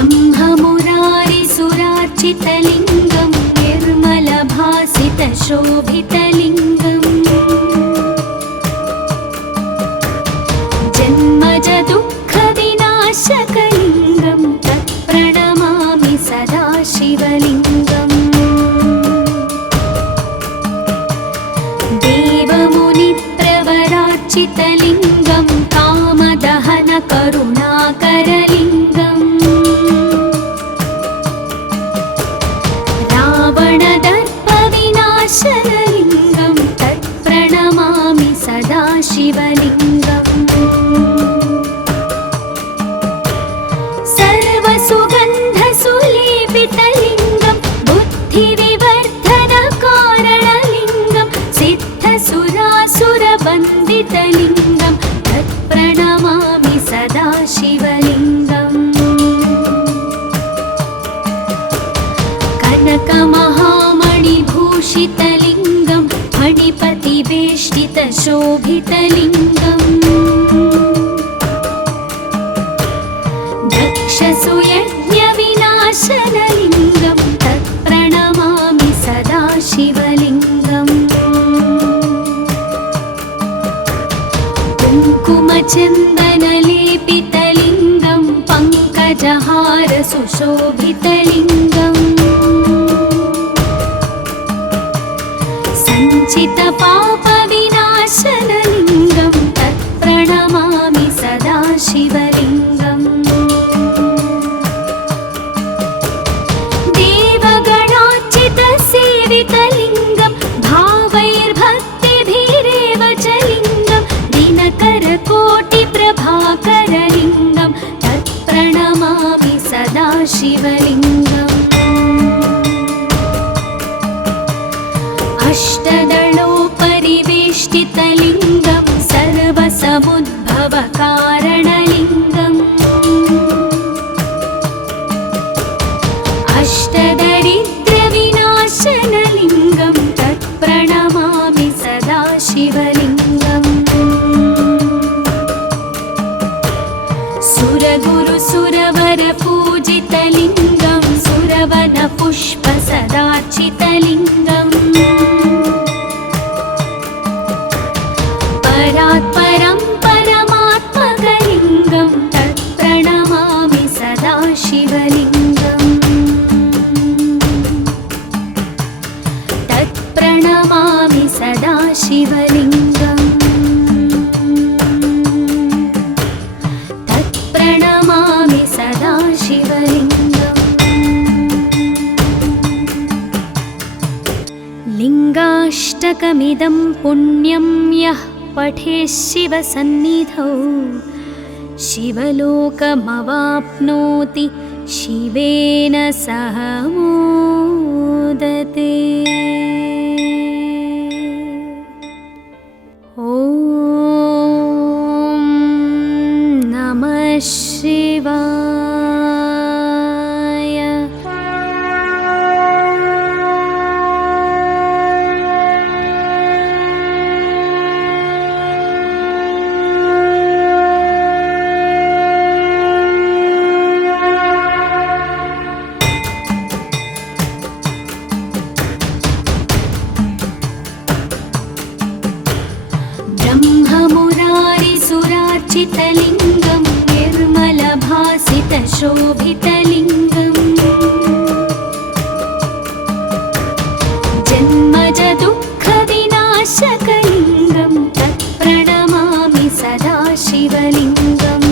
ब्रह्ममुरारिसुरार्चितलिङ्गं निर्मलभासितशोभितलिङ्गम् जन्मजदुःखविनाशकलिङ्गं तत्प्रणमामि सदा शिवलिङ्गम् देवमुनिप्रवरार्चितलिङ्गं कामदहनकरुणाकरलिङ्गम् रावणदर्पविनाशनलिङ्गं तत्प्रणमामि सदा शिवलिङ्गम् सर्वसुगन्धसुलेपितलिङ्गं बुद्धिविवर्धनकारणलिङ्गं सिद्धसुरासुरवन्दितलिङ्गं तत्प्रणमामि सदा शिवलिङ्गम् कनकमहामणिभूषितलिङ्गं फणिपतिवेष्टितशोभितलिङ्गम् दक्षसुयज्ञविनाशनलिङ्गं तत्प्रणमामि सदा शिवलिङ्गम् कुङ्कुमचन्दनलेपितलिङ्गं पङ्कजहारसुशोभितलिङ्गम् सञ्चितपापविनाशनलिङ्गं तत्प्रणमामि सदा शिवलिङ्गम् देवगणार्चितसेवितलिङ्गं भावैर्भक्तिभिरेव च लिङ्गं दिनकरकोटिप्रभाकरलिङ्गं तत्प्रणमामि सदा शिवलिङ्गम् अष्टदलोपरिवेष्टितलिङ्गं सर्वसमुद्भवकारणलिङ्गम् अष्टदरिद्रविनाशनलिङ्गं तत्प्रणमामि सदा शिवलिङ्गम् सुरगुरुसुरवरपूजितलिङ्गं सुरवनपुष्पसदार्चितलिङ्गम् परात्परं परमात्मकलिङ्गं तत्प्रणमामि सदा शिवलिङ्गम् तत्प्रणमामि सदा शिवलिङ्गम् तत्प्रणमामि सदा शिवलिङ्गम् लिङ्गाष्टकमिदं पुण्यं यः पठेत् शिवसन्निधौ शिवलोकमवाप्नोति शिवेन सह मोदते। ॐ नमः शिवाय। ब्रह्ममुरारिसुरार्चितलिङ्गं निर्मलभासितशोभितलिङ्गम् जन्मजदुःखविनाशकलिङ्गं तत्प्रणमामि सदा शिवलिङ्गम्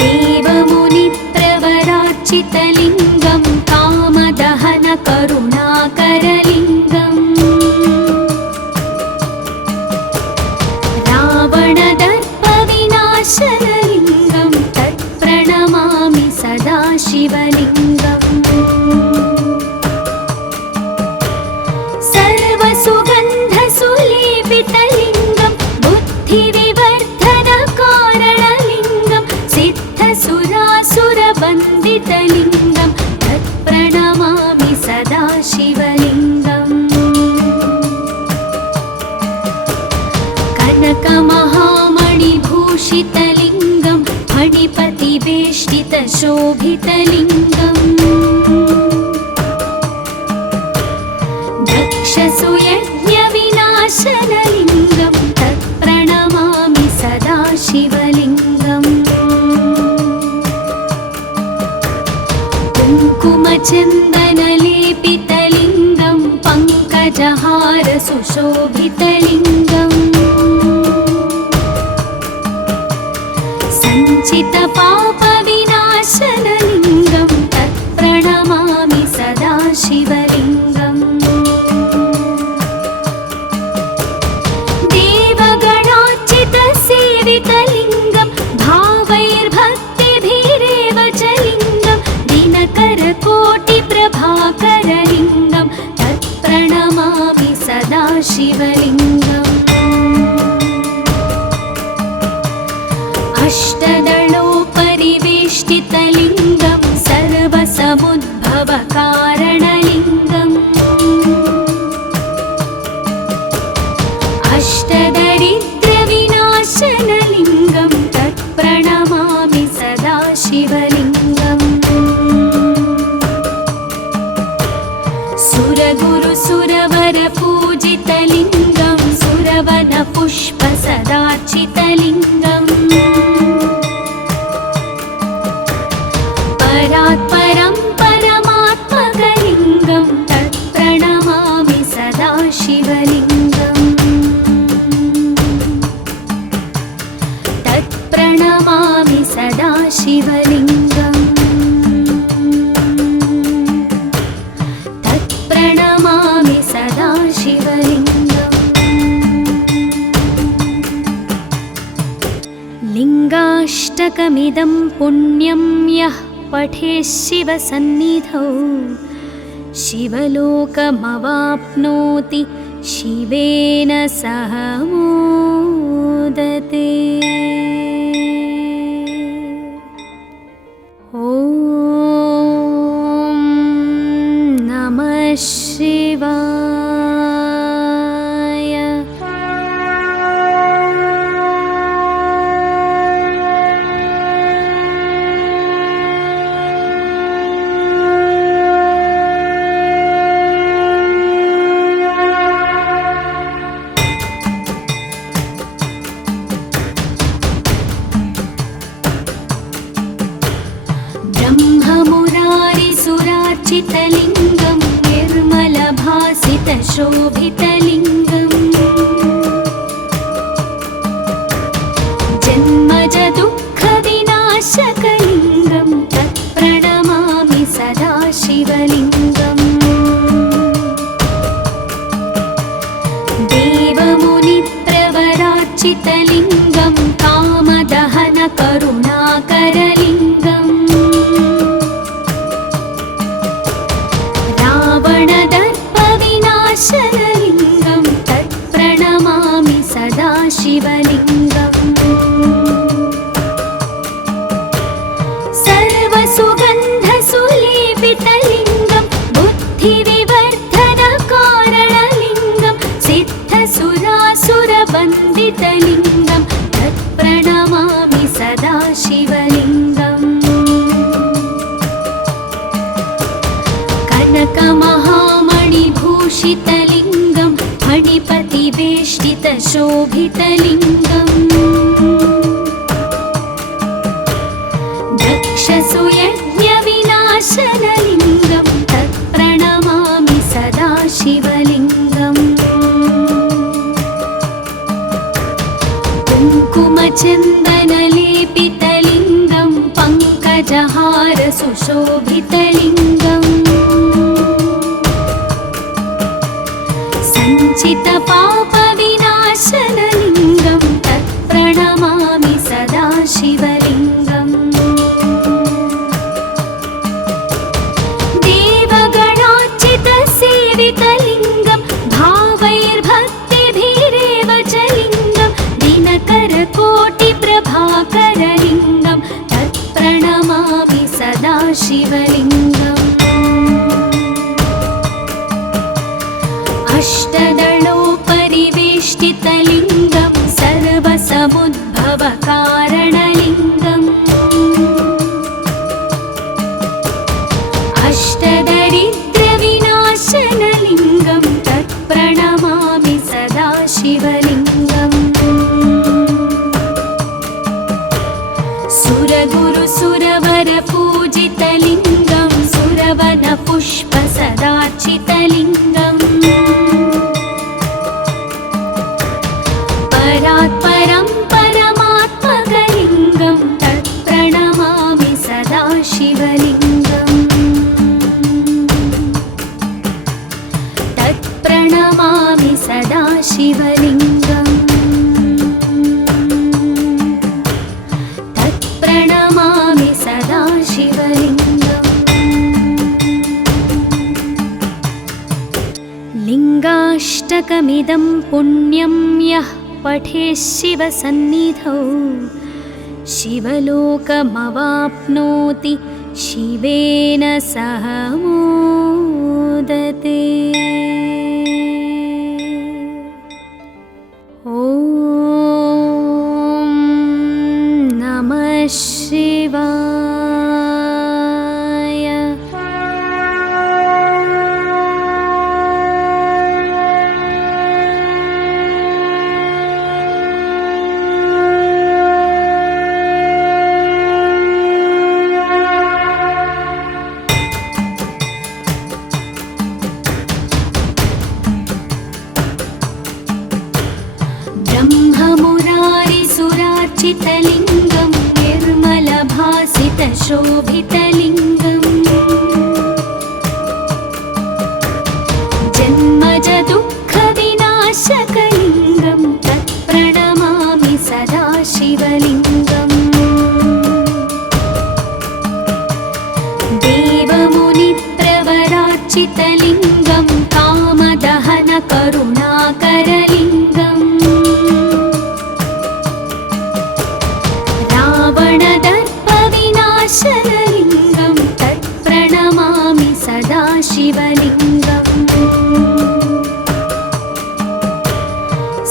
देवमुनिप्रवरार्चितलिङ्गं कामदहनकरुणाकरलिङ्गम् रावणदर्पविनाशनलिङ्गं तत्प्रणमामि सदा शिवलिङ्गम् सर्वसुगन्धसुलेपितलिङ्गं बुद्धिविवर्धनकारणलिङ्गं सिद्धसुरासुरवन्दितलिङ्गं तत्प्रणमामि सदा शिवलिङ्गम् कनकमहामणिभूषितलिङ्गं मणिपतिवेष्टितशोभितलिङ्गम् दक्षसुयज्ञविनाशनलिङ्गं तत्प्रणमामि सदा शिवलिङ्गम् कुङ्कुमचन्दनलेपितलिङ्गं पङ्कजहार सुशोभितलिङ्गम् सञ्चितपापविनाशनलिङ्गं तत्प्रणमामि सदा शिवलिङ्गम् देवगणार्चितसेवितलिङ्गं भावैर्भक्तिभिरेव च लिङ्गं दिनकरकोटिप्रभाकरलिङ्गं तत्प्रणमामि सदा शिवलिङ्गम् अष्टदलोपरिवेष्टितलिङ्गं सर्वसमुद्भवकारणलिङ्गम् अष्टदरिद्रविनाशनलिङ्गं तत्प्रणमामि सदा शिवलिङ्गम् सुरगुरुसुरवरपूजितलिङ्गं सुरवनपुष्पसदार्चितलिङ्गम् परात्परं परमात्मकलिङ्गं तत्प्रणमामि सदा शिवलिङ्गम् तत्प्रणमामि सदा शिवलिङ्गम् तत्प्रणमामि सदा शिवलिङ्गम् लिङ्गाष्टकमिदं पुण्यं यः पठेत् शिवसन्निधौ शिवलोकमवाप्नोति शिवेन सह मोदते। ॐ नमः शिवाय। ब्रह्ममुरारिसुरार्चितलिङ्गं निर्मलभासितशोभितलिङ्गम् जन्मजदुःखविनाशकलिङ्गं तत्प्रणमामि सदा शिवलिङ्गम् देवमुनिप्रवरार्चितलिङ्गं कामदहनकरुणाकरलिङ्गम् रावणदर्पविनाशनलिङ्गं तत्प्रणमामि सदा शिवलिङ्गम् सर्वसुगन्धसुलेपितलिङ्गं बुद्धिविवर्धनकारणलिङ्गं सिद्धसुरासुरवन्दितलिङ्गं तत्प्रणमामि सदा शिवलिङ्गम् कनकमहामणिभूषितलिङ्गं मणिपतिवेष्टितशोभितलिङ्गम् दक्षसुयज्ञविनाशनलिङ्गं तत्प्रणमामि सदा शिवलिङ्गम् कुङ्कुमचन्दनलेपितलिङ्गं पङ्कजहार सुशोभितलिङ्गम् सञ्चितपापविनाशनलिङ्गं तत्प्रणमामि सदा शिवलिङ्गम् देवगणार्चितसेवितलिङ्गं भावैर्भक्तिभिरेव च लिङ्गं दिनकरकोटिप्रभाकरलिङ्गं तत्प्रणमामि सदा शिवलिङ्गम् अष्टदलोपरिवेष्टितलिङ्गं सर्वसमुद्भवकारणलिङ्गम् सुरगुरुसुरवरपूजितलिङ्गं सुरवनपुष्पसदार्चितलिङ्गम् परात्परं परमात्मकलिङ्गं तत्प्रणमामि सदा शिवलिङ्गम् तत्प्रणमामि सदा शिवलिङ्गम् तत्प्रणमामि सदा शिवलिङ्गम् लिङ्गाष्टकमिदं पुण्यं यः पठेत् शिवसन्निधौ शिवलोकमवाप्नोति शिवेन सह मोदते। ॐ नमः शिवाय। ब्रह्ममुरारिसुरार्चितलिङ्गं निर्मलभासितशोभितलिङ्गम् जन्मजदुःखविनाशकलिङ्गं तत्प्रणमामि सदा शिवलिङ्गम् देवमुनिप्रवरार्चितलिङ्गं कामदहनकरुणाकरलिङ्गम् रावणदर्पविनाशनलिङ्गं तत्प्रणमामि सदा शिवलिङ्गम्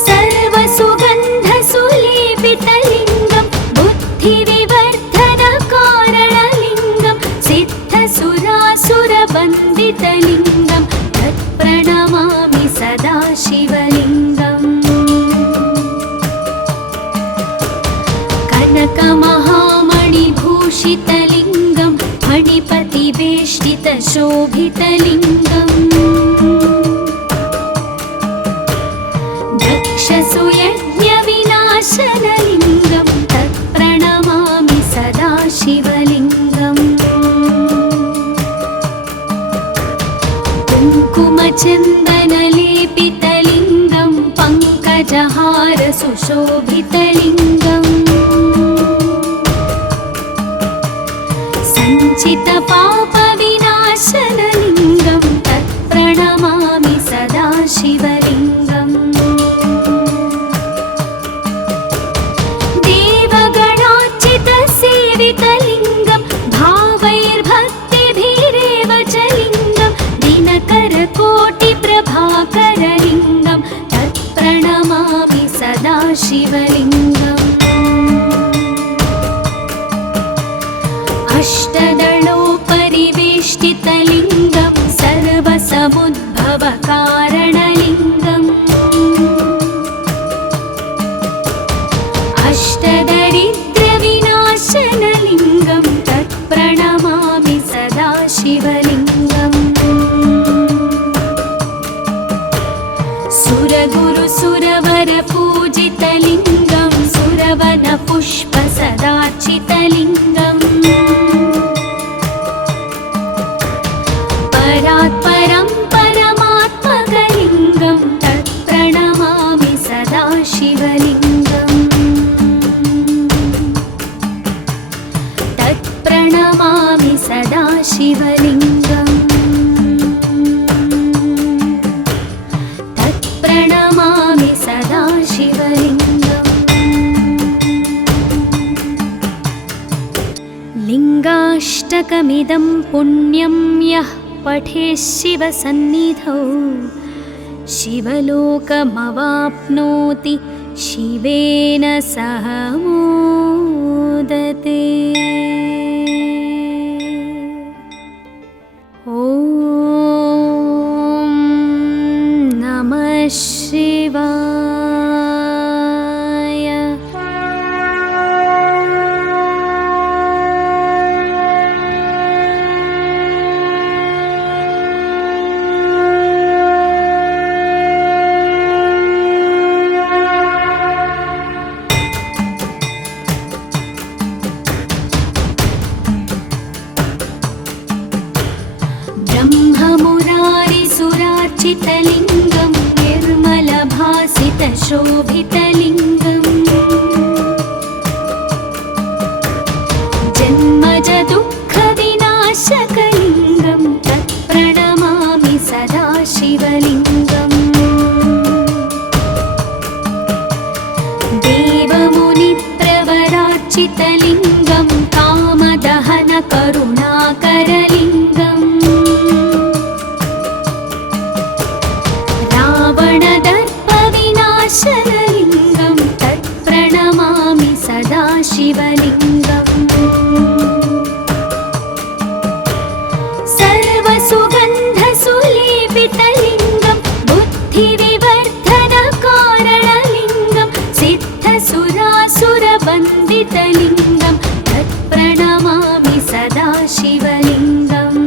सर्वसुगन्धसुलेपितलिङ्गं बुद्धिविवर्धनकारणलिङ्गं सिद्धसुरासुरवन्दितलिङ्गं तत्प्रणमामि सदा शिवलिङ्गम् कनकमहामणिभूषितलिङ्गं फणिपतिवेष्टितशोभितलिङ्गम् दक्षसुयज्ञविनाशनलिङ्गं तत्प्रणमामि सदा शिवलिङ्गम् कुङ्कुमचन्दनलेपितलिङ्गं पङ्कजहारसुशोभितलिङ्गम् सञ्चितपापविनाशनलिङ्गं तत्प्रणमामि सदा शिवलिङ्गम् देवगणार्चितसेवितलिङ्गं भावैर्भक्तिभिरेव च लिङ्गं दिनकरकोटिप्रभाकरलिङ्गं तत्प्रणमामि सदा शिवलिङ्गम् अष्टदलोपरिवेष्टितलिङ्गं सर्वसमुद्भवकारणलिङ्गम् अष्टदरिद्रविनाशनलिङ्गं तत्प्रणमामि सदा शिवलिङ्गम् सुरगुरुसुरवरपूजितलिङ्गं सुरवनपुष्पसदार्चितलिङ्गम् परात्परं परमात्मकलिङ्गं तत्प्रणमामि सदा शिवलिङ्गम् तत्प्रणमामि सदा शिवलिङ्गम् तत्प्रणमामि सदा शिवलिङ्गम् लिङ्गाष्टकमिदं पुण्यं यः पठेत् शिवसन्निधौ शिवलोकमवाप्नोति शिवेन सह मोदते। ॐ नमः शिवाय। निर्मलभासितलिङ्गं निर्मलभासितशोभितलिङ्गम् जन्मज दुःखविनाशकलिङ्गं तत्प्रणमामि सदा शिवलिङ्गम् देवमुनिप्रवरार्चितलिङ्गं कामदहनकरुणाकरलिङ्गम् रावणदर्पविनाशनलिङ्गं तत्प्रणमामि सदा शिवलिङ्गम् सर्वसुगन्धसुलेपितलिङ्गं बुद्धिविवर्धनकारणलिङ्गं सिद्धसुरासुरवन्दितलिङ्गं तत्प्रणमामि सदा शिवलिङ्गम्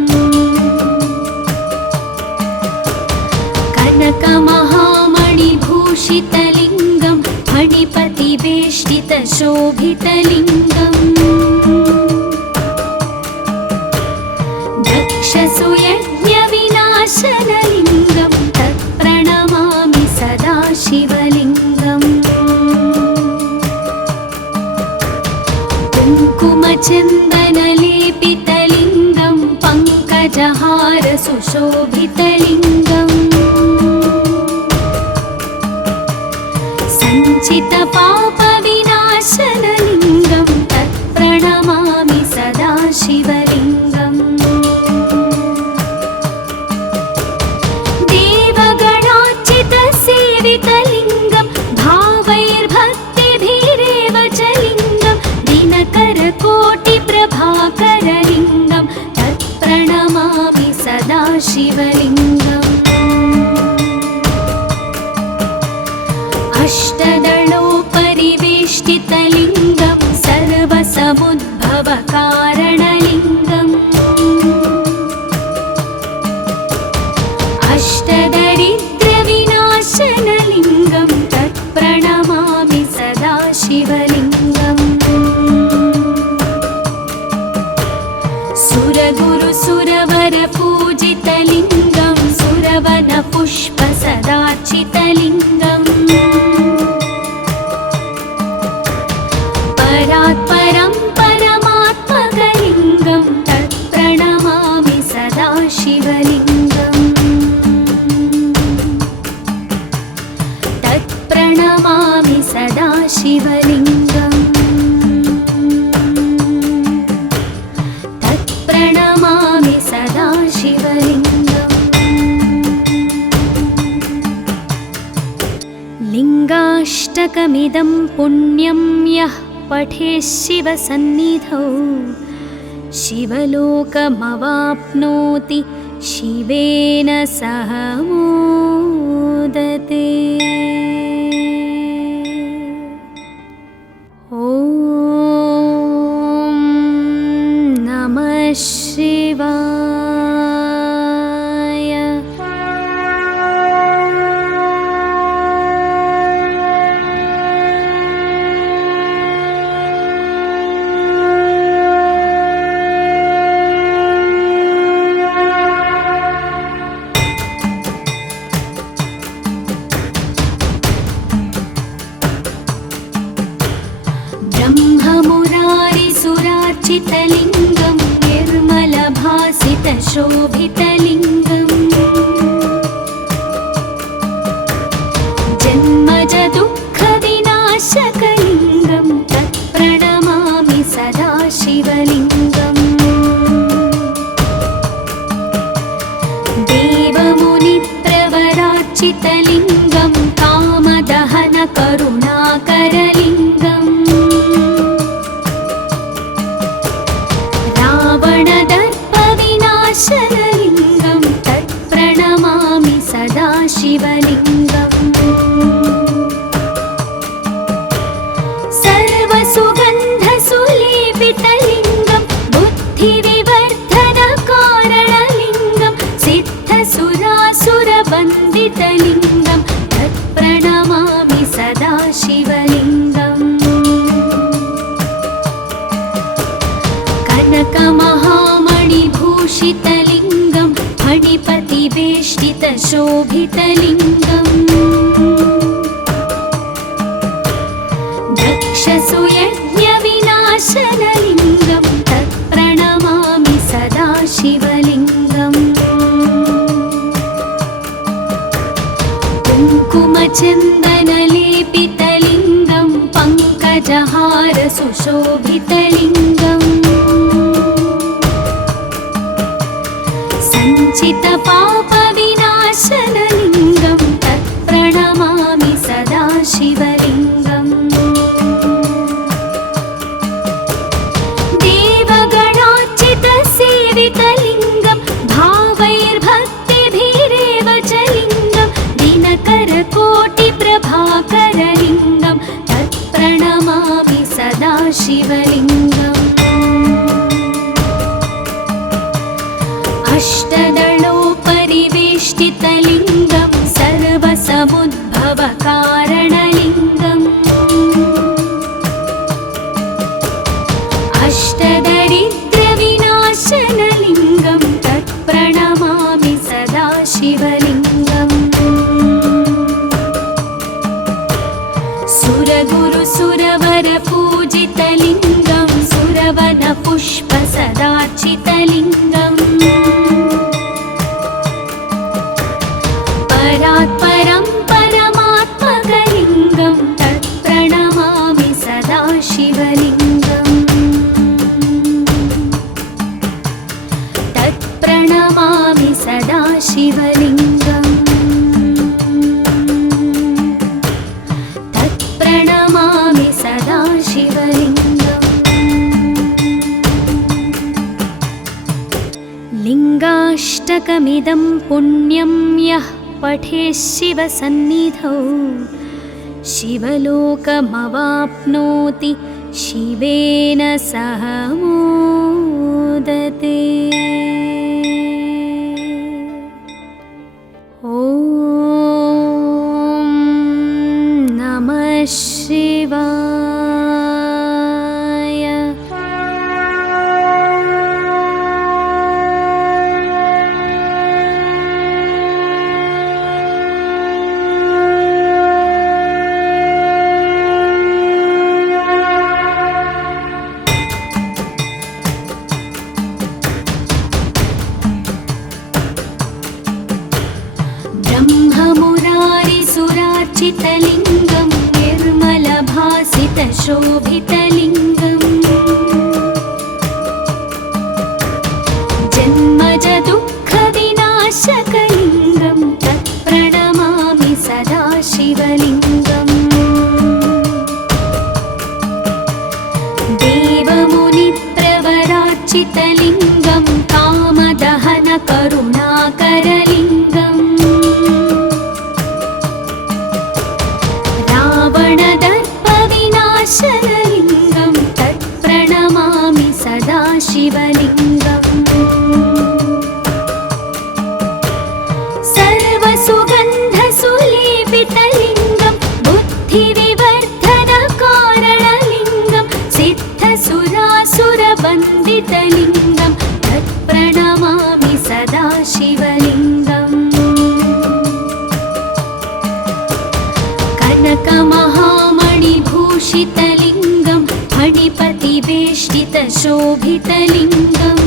कनकमहामणिभूषितलिङ्गं फणिपतिवेष्टितशोभितलिङ्गम् दक्षसुयज्ञविनाशनलिङ्गं तत्प्रणमामि सदा शिवलिङ्गम् कुङ्कुमचन्दनलेपितलिङ्गं पङ्कजहारसुशोभितलिङ्गम् सञ्चितपापविनाशनलिङ्गं तत्प्रणमामि सदा शिवलिङ्गम् देवगणार्चितसेवितलिङ्गं भावैर्भक्तिभिरेव च लिङ्गं दिनकरकोटिप्रभाकरलिङ्गं तत्प्रणमामि सदा शिवलिङ्गम् अष्टदलोपरिवेष्टितलिङ्गं सर्वसमुद्भवकारणलिङ्गम् अष्टदरिद्रविनाशनलिङ्गं तत्प्रणमामि सदा शिवलिङ्गम् सुरगुरुसुरवरपूजितलिङ्गं सुरवनपुष्पसदार्चितलिङ्गम् परात्परं परमात्मकलिङ्गं तत्प्रणमामि सदा शिवलिङ्गम् तत्प्रणमामि सदा शिवलिङ्गम् तत्प्रणमामि सदा शिवलिङ्गम् लिङ्गाष्टकमिदं पुण्यं यः पठेत् शिवसन्निधौ शिवलोकमवाप्नोति शिवेन सह मोदते। ॐ नमः शिवाय। ब्रह्ममुरारिसुरार्चितलिङ्गं निर्मलभासितशोभितलिङ्गम् जन्मज दुःखविनाशकलिङ्गं तत्प्रणमामि सदा शिवलिङ्गम् देवमुनिप्रवरार्चितलिङ्गं कामदहनकरुणाकरलिङ्गम् रावणदर्पविनाशनलिङ्गं तत्प्रणमामि सदा शिवलिङ्गम् सर्वसुगन्धसुलेपितलिङ्गं बुद्धिविवर्धनकारणलिङ्गं सिद्धसुरासुरवन्दितलिङ्गं तत्प्रणमामि सदा शिवलिङ्गम् कनकमहामणिभूषितलिङ्गं फणिपतिवेष्टितशोभितलिङ्गम् दक्षसुयज्ञविनाशनलिङ्गं तत्प्रणमामि सदा शिवलिङ्गम् कुङ्कुमचन्दनलेपितलिङ्गं पङ्कजहारसुशोभितलिङ्गम् सञ्चितपापविनाशनलिङ्गं तत्प्रणमामि सदा शिवलिङ्गम् देवगणार्चितसेवितलिङ्गं भावैर्भक्तिभिरेव च लिङ्गं दिनकरकोटिप्रभाकरलिङ्गं तत्प्रणमामि सदा शिवलिङ्गम् अष्टदलोपरिवेष्टितलिङ्गं सर्वसमुद्भवकारणलिङ्गम् अष्टदरिद्रविनाशनलिङ्गं तत्प्रणमामि सदा शिवलिङ्गम् सुरगुरुसुरवरपूजितलिङ्गं सुरवनपुष्पसदार्चितलिङ्गम् परात्परं परमात्मकलिङ्गं तत्प्रणमामि सदा शिवलिङ्गम् तत्प्रणमामि सदा शिवलिङ्गम् तत्प्रणमामि सदा शिवलिङ्गम् लिङ्गाष्टकमिदं पुण्यं यः पठेत् शिवसन्निधौ शिवलोकमवाप्नोति शिवेन सह मोदते। ॐ नमः शिवाय। ब्रह्ममुरारिसुरार्चितलिङ्गं निर्मलभासितशोभितलिङ्गम् जन्मजदुःखविनाशकलिङ्गं तत्प्रणमामि सदा शिवलिङ्गम् देवमुनिप्रवरार्चितलिङ्गं कामदहनकरुणाकरलिङ्गम् रावणदर्पविनाशनलिङ्गं तत्प्रणमामि सदा शिवलिङ्गम् सर्वसुगन्धसुलेपितलिङ्गं बुद्धिविवर्धनकारणलिङ्गं सिद्धसुरासुरवन्दितलिङ्गं तत्प्रणमामि सदा शिवलिङ्गम् कनकमहामणिभूषितलिङ्गं फणिपतिवेष्टितशोभितलिङ्गम्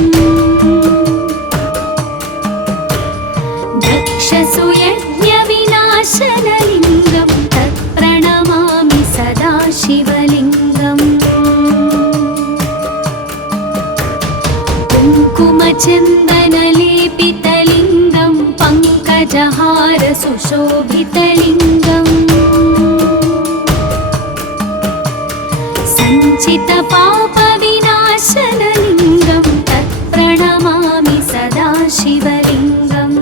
दक्षसुयज्ञविनाशनलिङ्गं तत्प्रणमामि सदा शिवलिङ्गम् कुङ्कुमचन्दनलेपितलिङ्गं पङ्कजहारसुशोभितलिङ्गम् सञ्चितपापविनाशनलिङ्गं तत्प्रणमामि सदा शिवलिङ्गम्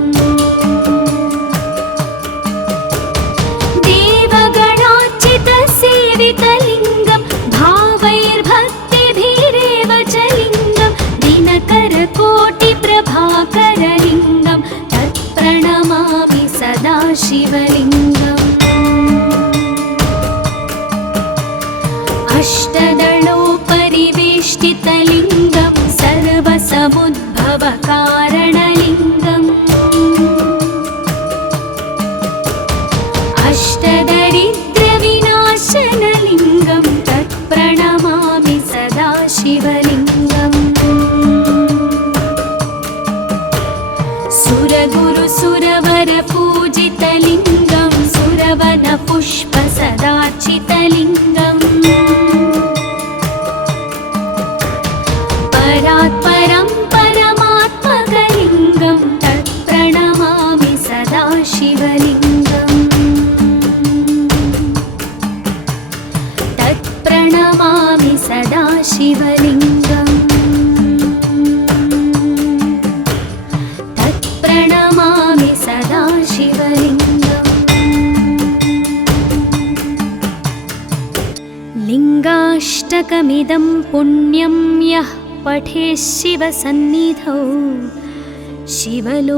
देवगणार्चितसेवितलिङ्गं भावैर्भक्तिभिरेव च लिङ्गं दिनकरकोटिप्रभाकरलिङ्गं तत्प्रणमामि सदा शिवलिङ्गम् अष्टदलोपरिवेष्टितलिङ्गं सर्वसमुद्भवकारणलिङ्गम् सदाशिवलिङ्गम् सुरगुरुसुरवरपूजितलिङ्गं सुरवनपुष्पसदार्चितलिङ्गम् परात्परं परमात्मकलिङ्गं तत्प्रणमामि सदाशिवलिङ्गम् तत्प्रणमामि सदाशिवलिङ्गम् तत्प्रणमामि सदाशिवलिङ्गम् लिङ्गाष्टकमिदं पुण्यं यः पठेत् शिवसन्निधौ शिवलोकमवाप्नोति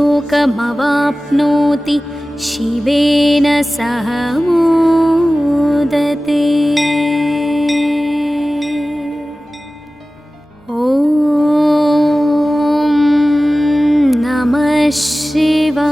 शिवेन सह मोदते। ॐ नमः शिवाय।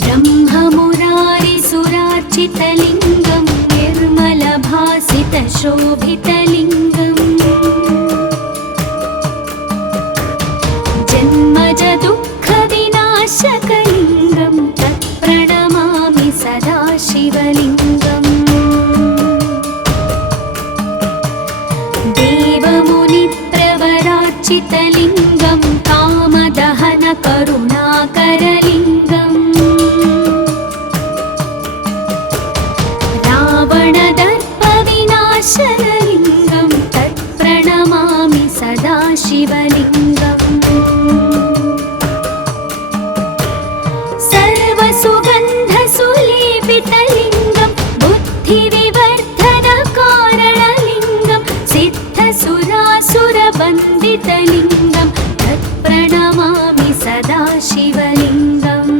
ब्रह्ममुरारिसुरार्चितलिङ्गं निर्मलभासितशोभितलिङ्गम् जन्मजदुःखविनाशकलिङ्गं तत्प्रणमामि सदाशिवलिङ्गम् देवमुनिप्रवरार्चितलिङ्गं कामदहनकरुणाकरलिङ्गम् रावणदर्पविनाशनलिङ्गं तत्प्रणमामि सदाशिवलिङ्गम् सर्वसुगन्धसुलेपितलिङ्गं बुद्धिविवर्धनकारणलिङ्गं सिद्धसुरासुरवन्दितलिङ्गं तत्प्रणमामि सदाशिवलिङ्गम्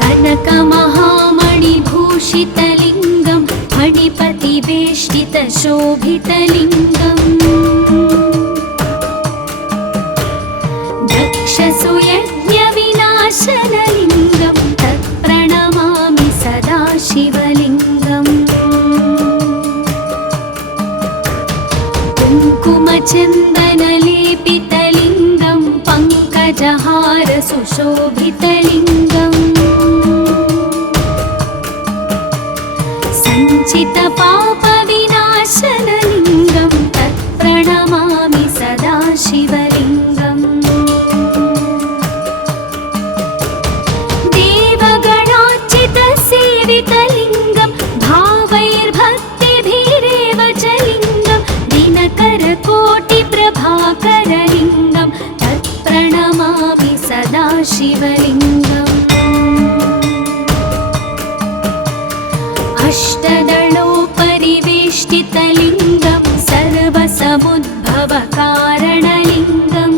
कनकमहामणिभूषितलिङ्गं मणिपतिवेष्टितशोभितलिङ्गम् दक्षसुयज्ञविनाशनलिङ्गं तत्प्रणमामि सदाशिवलिङ्गम् कुङ्कुमचन्दनलेपितलिङ्गं पङ्कजहारसुशोभितलिङ्गम् सञ्चितपापविनाशनलिङ्गं तत्प्रणमामि सदाशिवलिङ्गम् देवगणार्चितसेवितलिङ्गं भावैर्भक्तिभिरेव च लिङ्गं दिनकरकोटिप्रभाकरलिङ्गं तत्प्रणमामि सदाशिवलिङ्गम् अष्टदलोपरिवेष्टितलिङ्गं सर्वसमुद्भवकारणलिङ्गम्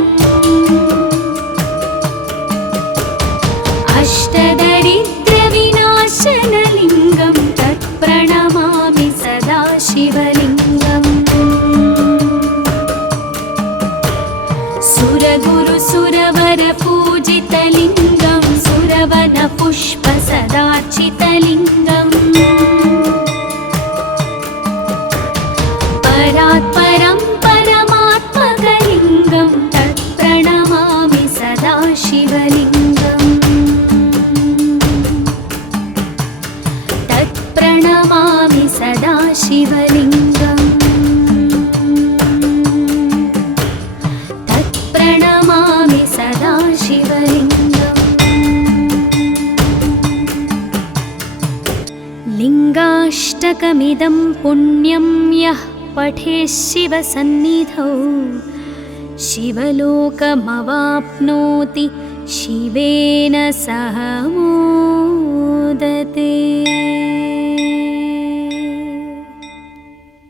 अष्टदरिद्रविनाशनलिङ्गं तत्प्रणमामि सदाशिवलिङ्गम् सुरगुरुसुरवरपूजितलिङ्गं सुरवनपुष्पसदार्चितलिङ्गम् परात्परं परमात्मकलिङ्गं तत्प्रणमामि सदाशिवलिङ्गम् तत्प्रणमामि सदाशिवलिङ्गम् तत्प्रणमामि सदाशिवलिङ्गम् लिङ्गाष्टकमिदं पुण्यं यः पठेत् शिवसन्निधौ शिवलोकमवाप्नोति शिवेन सह मोदते।